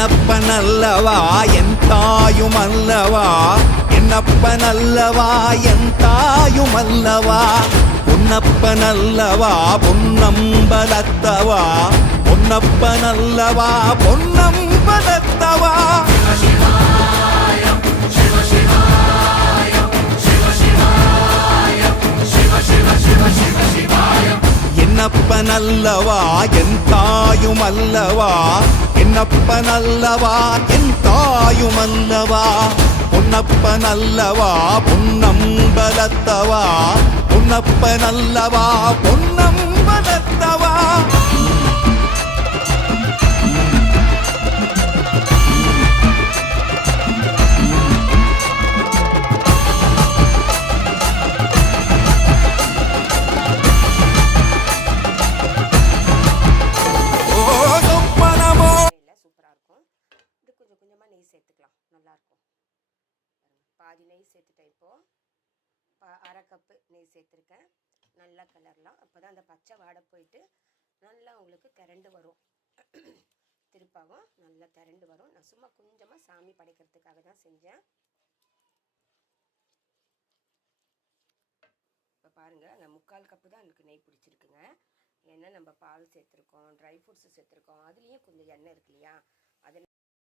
என்னப்பனல்லவா என் தாயுமல்லவா, என்னப்பனல்லவா என் தாயுமல்லவா, பொன்னப்பனல்லவா பொன்னம்பலத்தவா, பொன்னப்பனல்லவா பொன்னம்பலத்தவா. என்னப்பனல்லவா என் தாயுமல்லவா, என்னப்பனல்லவா என் தாயுமல்லவா, பொன்னப்பனல்லவா பொன்னம்பலத்தவா, பொன்னப்பனல்லவா பொன்னம்பலத்தவா. நெய் சேர்த்துக்கலாம், நல்லாயிருக்கும். பாதி நெய் சேர்த்துட்டேன். இப்போது அரை கப்பு நெய் சேர்த்துருக்கேன். நல்லா கிளறலாம். அப்போ தான் அந்த பச்சை வாடை போயிட்டு நல்லா உங்களுக்கு திரண்டு வரும். திருப்பாவும் நல்லா திரண்டு வரும். நான் சும்மா கொஞ்சமாக சாமி படைக்கிறதுக்காக தான் செஞ்சேன். இப்போ பாருங்கள், நான் 3/4 கப்பு தான் எனக்கு நெய் பிடிச்சிருக்குங்க. ஏன்னா நம்ம பால் சேர்த்துருக்கோம், ட்ரை ஃப்ரூட்ஸு சேர்த்துருக்கோம், அதுலேயும் கொஞ்சம் எண்ணெய் இருக்கு இல்லையா,